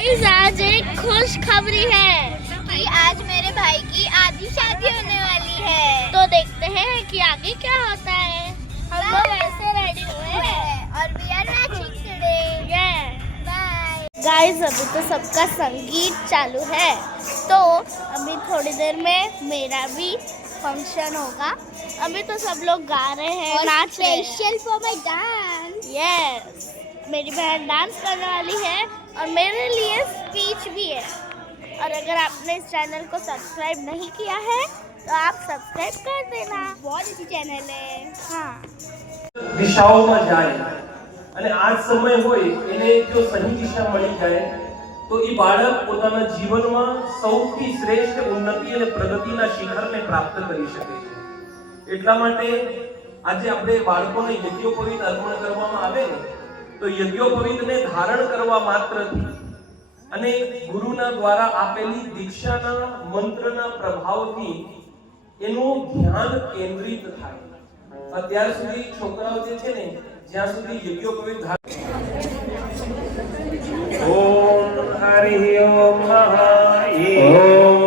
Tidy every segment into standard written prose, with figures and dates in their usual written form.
आज एक खुशखबरी है कि आज मेरे भाई की आधी शादी होने वाली है। तो देखते हैं कि आगे क्या होता है। हम लोग ऐसे रेडी हुए हैं और we are matching today. Bye guys, अभी तो सबका संगीत चालू है, तो अभी थोड़ी देर में मेरा भी फंक्शन होगा। अभी तो सब लोग गा रहे हैं, नाच रहे हैं। Special for my dance. Yes, मेरी बहन डांस करने वाली है और मेरे लिए स्पीच भी है। और अगर आपने इस चैनल को सब्सक्राइब नहीं किया है तो आप सब्सक्राइब कर देना, बहुत अच्छी चैनल है। हाँ, દિશાઓમાં જાય અને આ સમય હોય એને જો સહી દિશા મળી જાય તો એ બાળક પોતાના જીવનમાં સૌથી શ્રેષ્ઠ ઉન્નતિ અને પ્રગતિના શિખરને પ્રાપ્ત કરી શકે છે। એટલા માટે આજે આપણે બાળકોને યજ્ઞોપવિત અર્પણ કરવામાં આવે ને તો યજ્ઞોપવિતને ધારણ કરવા માત્રથી અને ગુરુના દ્વારા આપેલી દીક્ષાના મંત્રના પ્રભાવથી એનું ધ્યાન કેન્દ્રિત થાય। અત્યાર સુધી છોકરાઓ જે છે ને જ્યાં સુધી યજ્ઞોપવિત ઓમ હરિ ઓમ મહા ઓમ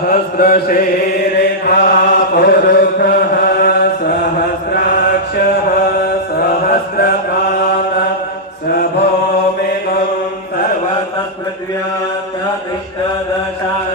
સહસ્રશીર્ષા પુરુષઃ સહસ્રાક્ષઃ સહસ્રપાદ સભોમેગં સર્વતઃ પૃથ્વ્યા પ્રતિષ્ઠ દશા